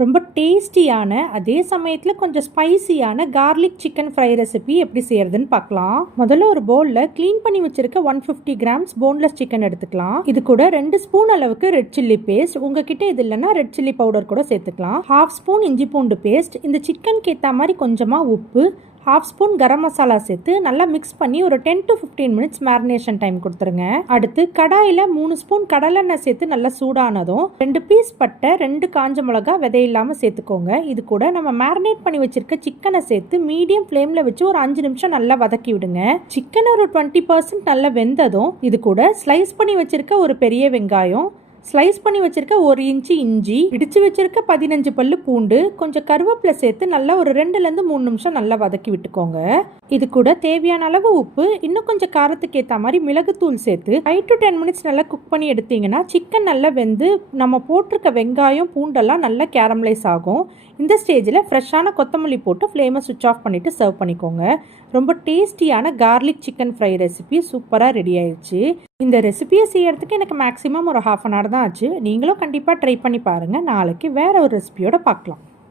ரொம்ப டேஸ்டியான அதே சமயத்தில் கொஞ்சம் ஸ்பைசியான கார்லிக் சிக்கன் ஃப்ரை ரெசிபி எப்படி செய்யறதுன்னு பார்க்கலாம். முதல்ல ஒரு பவுலில் க்ளீன் பண்ணி வச்சிருக்க 150 கிராம்ஸ் போன்லெஸ் சிக்கன் எடுத்துக்கலாம். இது கூட 2 ஸ்பூன் அளவுக்கு ரெட் சில்லி பேஸ்ட், உங்ககிட்ட இது இல்லைன்னா ரெட் சில்லி பவுடர் கூட சேர்த்துக்கலாம். 1/2 ஸ்பூன் இஞ்சி பூண்டு பேஸ்ட், இந்த சிக்கனுக்கு ஏற்ற மாதிரி கொஞ்சமாக உப்பு, 1/2 ஸ்பூன் கரம் மசாலா சேர்த்து நல்லா மிக்ஸ் பண்ணி ஒரு 10 to 15 மினிட்ஸ் மேரினேஷன் டைம் கொடுத்துருங்க. அடுத்து கடாயில் 3 ஸ்பூன் கடலெண்ணெய் சேர்த்து நல்லா சூடானதும் 2 பீஸ் பட்டை, 2 காஞ்ச மிளகா விதையில்லாமல் சேர்த்துக்கோங்க. இது கூட நம்ம மேரினேட் பண்ணி வச்சிருக்க சிக்கனை சேர்த்து மீடியம் ஃப்ளேமில் வச்சு ஒரு 5 நிமிஷம் நல்லா வதக்கி விடுங்க. சிக்கன் ஒரு 20% நல்லா வெந்ததும் இது கூட ஸ்லைஸ் பண்ணி வச்சிருக்க ஒரு பெரிய வெங்காயம், ஸ்லைஸ் பண்ணி வச்சிருக்க 1 இன்ச்சு இஞ்சி, இடிச்சு வச்சிருக்க 15 பல்லு பூண்டு, கொஞ்சம் கருவேப்பிலை சேர்த்து நல்லா ஒரு 2லேருந்து 3 நிமிஷம் நல்லா வதக்கி விட்டுக்கோங்க. இது கூட தேவையான அளவு உப்பு, இன்னும் கொஞ்சம் காரத்துக்கு ஏற்ற மாதிரி மிளகுத்தூள் சேர்த்து 5 to 10 மினிட்ஸ் நல்லா குக் பண்ணி எடுத்தீங்கன்னா சிக்கன் நல்லா வெந்து நம்ம போட்டிருக்க வெங்காயம் பூண்டெல்லாம் நல்லா கேரமலைஸ் ஆகும். இந்த ஸ்டேஜில் ஃப்ரெஷ்ஷான கொத்தமல்லி போட்டு ஃப்ளேமை சுவிட்ச் ஆஃப் பண்ணிவிட்டு சர்வ் பண்ணிக்கோங்க. ரொம்ப டேஸ்டியான கார்லிக் சிக்கன் ஃப்ரை ரெசிபி சூப்பராக ரெடி ஆயிடுச்சு. இந்த ரெசிபியை செய்யறதுக்கு எனக்கு மேக்ஸிமம் ஒரு 1/2 hour தான் ஆச்சு. நீங்களும் கண்டிப்பாக ட்ரை பண்ணி பாருங்கள். நாளைக்கு வேற ஒரு ரெசிபியோட பார்க்கலாம்.